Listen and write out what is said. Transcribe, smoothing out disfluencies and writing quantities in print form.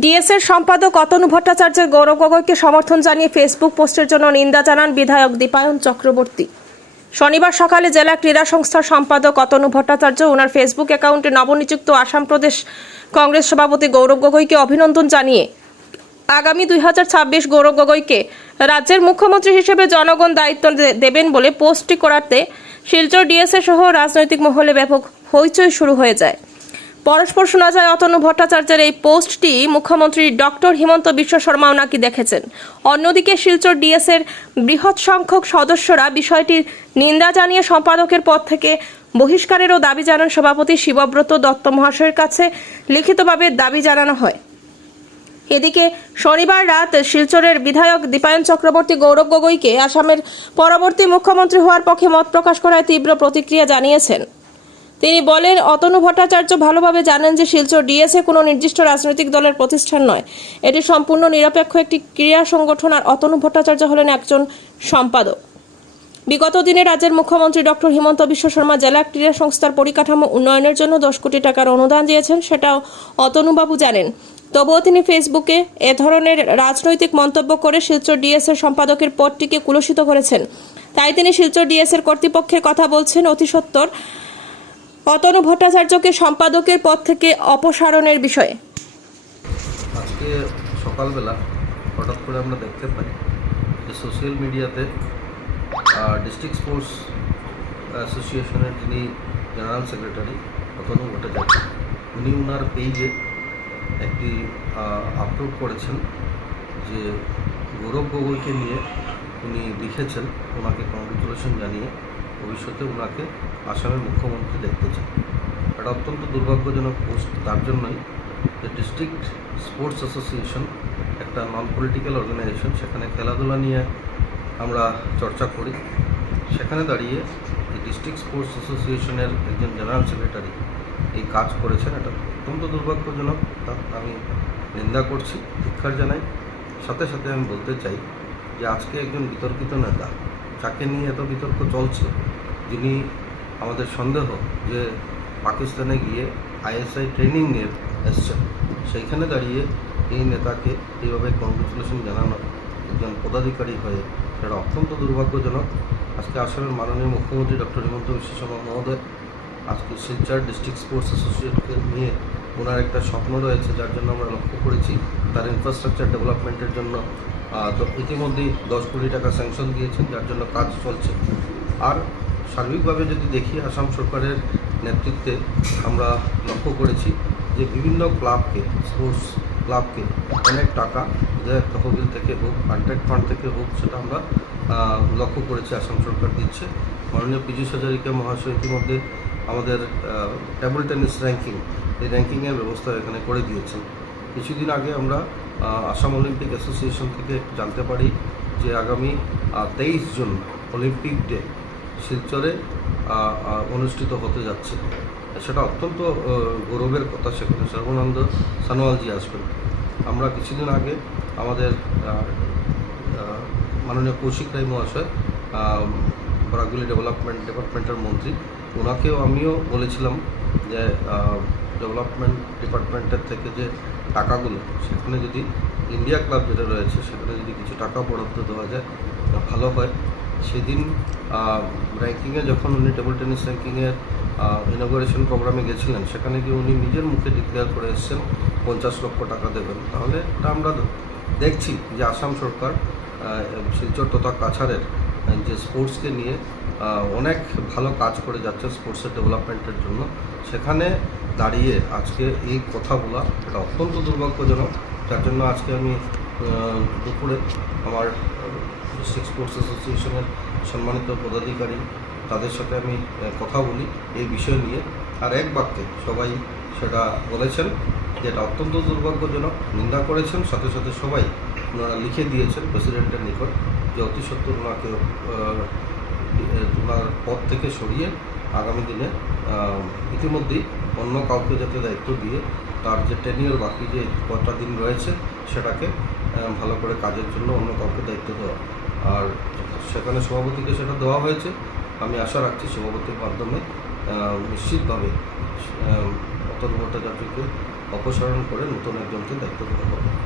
ডিএসের সম্পাদক অতনু ভট্টাচার্যের গৌরব গগৈকে সমর্থন জানিয়ে ফেসবুক পোস্টের জন্য নিন্দা জানান বিধায়ক দীপায়ন চক্রবর্তী। শনিবার সকালে জেলা ক্রীড়া সংস্থার সম্পাদক অতনু ভট্টাচার্য ওনার ফেসবুক অ্যাকাউন্টে নবনিযুক্ত আসাম প্রদেশ কংগ্রেস সভাপতি গৌরব গগৈকে অভিনন্দন জানিয়ে আগামী 2026 গৌরব গগৈকে রাজ্যের মুখ্যমন্ত্রী হিসেবে জনগণ দায়িত্ব দেবেন বলে পোস্টটি করাতে শিলচর ডিএসএ সহ রাজনৈতিক মহলে ব্যাপক হইচই শুরু হয়ে যায়। পরস্পর শোনা যায় অতনু ভট্টাচার্যের এই পোস্টটি মুখ্যমন্ত্রী ডক্টর হিমন্ত বিশ্ব শর্মাও নাকি দেখেছেন। অন্যদিকে শিলচর ডিএসের বৃহৎ সংখ্যক সদস্যরা বিষয়টির নিন্দা জানিয়ে সম্পাদকের পদ থেকে বহিষ্কারেরও দাবি জানান সভাপতি শিবব্রত দত্ত মহাশয়ের কাছে লিখিতভাবে দাবি জানানো হয়। এদিকে শনিবার রাত শিলচরের বিধায়ক দীপায়ন চক্রবর্তী গৌরব গগৈকে আসামের পরবর্তী মুখ্যমন্ত্রী হওয়ার পক্ষে মত প্রকাশ করায় তীব্র প্রতিক্রিয়া জানিয়েছেন। তিনি বলেন, অতনু ভট্টাচার্য ভালোভাবে জানেন যে শিলচর ডিএসএ কোনো নির্দিষ্ট রাজনৈতিক দলের প্রতিষ্ঠান নয়, এটি সম্পূর্ণ নিরপেক্ষ একটি ক্রীড়া সংগঠন, আর অতনু ভট্টাচার্য হলেন একজন সম্পাদক। বিগত দিনে রাজ্যের মুখ্যমন্ত্রী ডক্টর হিমন্ত বিশ্ব শর্মা জেলা ক্রীড়া সংস্থার পরিকাঠামো উন্নয়নের জন্য 10 কোটি টাকার অনুদান দিয়েছেন, সেটাও অতনুবাবু জানেন। তবুও তিনি ফেসবুকে এ ধরনের রাজনৈতিক মন্তব্য করে শিলচর ডিএসএর সম্পাদকের পদটিকে কুলসিত করেছেন। তাই তিনি শিলচর ডিএসএর কর্তৃপক্ষের কথা বলছেন অতি সত্বর অতনু ভট্টাচার্যকে সম্পাদকের পদ থেকে অপসারণের বিষয়ে। আজকে সকালবেলা হঠাৎ করে আমরা দেখতে পাই যে সোশ্যাল মিডিয়াতে ডিস্ট্রিক্ট স্পোর্টস অ্যাসোসিয়েশনের যিনি জেনারেল সেক্রেটারি অতনু ভট্টাচার্য, উনি ওনার পেজে একটি আপলোড করেছেন যে গৌরব গগৈকে নিয়ে উনি লিখেছেন, ওনাকে কংগ্রেচুলেশন জানিয়ে ভবিষ্যতে ওনাকে আসামের মুখ্যমন্ত্রী দেখতে চান। এটা অত্যন্ত দুর্ভাগ্যজনক পোস্ট, তার জন্যই যে ডিস্ট্রিক্ট স্পোর্টস অ্যাসোসিয়েশন একটা নন পলিটিক্যাল অর্গানাইজেশন, সেখানে খেলাধুলা নিয়ে আমরা চর্চা করি। সেখানে দাঁড়িয়ে এই ডিস্ট্রিক্ট স্পোর্টস অ্যাসোসিয়েশনের একজন জেনারেল সেক্রেটারি এই কাজ করেছেন, এটা অত্যন্ত দুর্ভাগ্যজনক। তা আমি নিন্দা করছি, ধিক্কার জানাই। সাথে সাথে আমি বলতে চাই যে আজকে একজন বিতর্কিত নেতা, যাকে নিয়ে এত বিতর্ক চলছে, যিনি আমাদের সন্দেহ যে পাকিস্তানে গিয়ে আইএসআই ট্রেনিং নিয়ে এসছেন, সেইখানে দাঁড়িয়ে এই নেতাকে এইভাবে কংগ্রেচুলেশন জানানো একজন পদাধিকারী হয়ে, সেটা অত্যন্ত দুর্ভাগ্যজনক। আজকে আসামের মাননীয় মুখ্যমন্ত্রী ডক্টর হিমন্ত বিশ্ব শর্মা মহোদয় আজকে শিলচর ডিস্ট্রিক্ট স্পোর্টস অ্যাসোসিয়েশনকে নিয়ে ওনার একটা স্বপ্ন রয়েছে, যার জন্য আমরা লক্ষ্য করেছি তার ইনফ্রাস্ট্রাকচার ডেভেলপমেন্টের জন্য তো ইতিমধ্যেই 10 কোটি টাকা স্যাংশন দিয়েছেন, যার জন্য কাজ চলছে। আর সার্বিকভাবে যদি দেখি, আসাম সরকারের নেতৃত্বে আমরা লক্ষ্য করেছি যে বিভিন্ন ক্লাবকে, স্পোর্টস ক্লাবকে অনেক টাকা বিধায়ক তহবিল থেকে হোক, কন্ট্রাক্ট ফান্ড থেকে হোক, সেটা আমরা লক্ষ্য করেছি আসাম সরকার দিচ্ছে। মাননীয় পীযূষ হাজারিকা মহাশয় ইতিমধ্যে আমাদের টেবল টেনিস র্যাঙ্কিং, এই র্যাঙ্কিংয়ের ব্যবস্থা এখানে করে দিয়েছেন। কিছুদিন আগে আমরা আসাম অলিম্পিক অ্যাসোসিয়েশন থেকে জানতে পারি যে আগামী 23 জুন অলিম্পিক ডে শিলচরে অনুষ্ঠিত হতে যাচ্ছে। সেটা অত্যন্ত গৌরবের কথা, সেখানে সর্বানন্দ সানোয়ালজি আসবেন। আমরা কিছুদিন আগে আমাদের মাননীয় কৌশিক রায় মহাশয়, বরাকগুলি ডেভেলপমেন্ট ডিপার্টমেন্টের মন্ত্রী, ওনাকেও আমিও বলেছিলাম যে ডেভেলপমেন্ট ডিপার্টমেন্টের থেকে যে টাকাগুলো, সেখানে যদি ইন্ডিয়া ক্লাব যেটা রয়েছে সেখানে যদি কিছু টাকা বরাদ্দ দেওয়া যায় ভালো হয়। সেদিন র্যাঙ্কিংয়ে যখন উনি টেবল টেনিস র্যাঙ্কিংয়ের ইনগরেশন প্রোগ্রামে গেছিলেন, সেখানে গিয়ে উনি নিজের মুখে ডিক্লেয়ার করে এসেছেন 50 লক্ষ টাকা দেবেন। তাহলে এটা আমরা দেখছি যে আসাম সরকার শিলচর তথা কাছাড়ের যে স্পোর্টসকে নিয়ে অনেক ভালো কাজ করে যাচ্ছে স্পোর্টসের ডেভেলপমেন্টের জন্য। সেখানে দাঁড়িয়ে আজকে এই কথা বলা, এটা অত্যন্ত দুর্ভাগ্যজনক। যার জন্য আজকে আমি দুপুরে আমার ডিস্ট্রিক্ট স্পোর্টস অ্যাসোসিয়েশনের সম্মানিত পদাধিকারী, তাদের সাথে আমি কথা বলি এই বিষয় নিয়ে। আর এক বাক্যে সবাই সেটা বলেছেন যে এটা অত্যন্ত দুর্ভাগ্যজনক, নিন্দা করেছেন। সাথে সাথে সবাই ওনারা লিখে দিয়েছেন প্রেসিডেন্টের নিকট যে অতি সত্বর ওনাকে ওনার পদ থেকে সরিয়ে আগামী দিনে ইতিমধ্যেই অন্য কাউকে যাতে দায়িত্ব দিয়ে তার যে টেনিয়র বাকি যে কটা দিন রয়েছে সেটাকে ভালো করে কাজের জন্য অন্য কাউকে দায়িত্ব দেওয়া। আর সেখানে সভাপতিকে সেটা দেওয়া হয়েছে। আমি আশা রাখছি সভাপতির মাধ্যমে নিশ্চিতভাবে অতনু ভট্টাচার্যকে অপসারণ করে নতুন একজনকে দায়িত্ব দেওয়া হবে।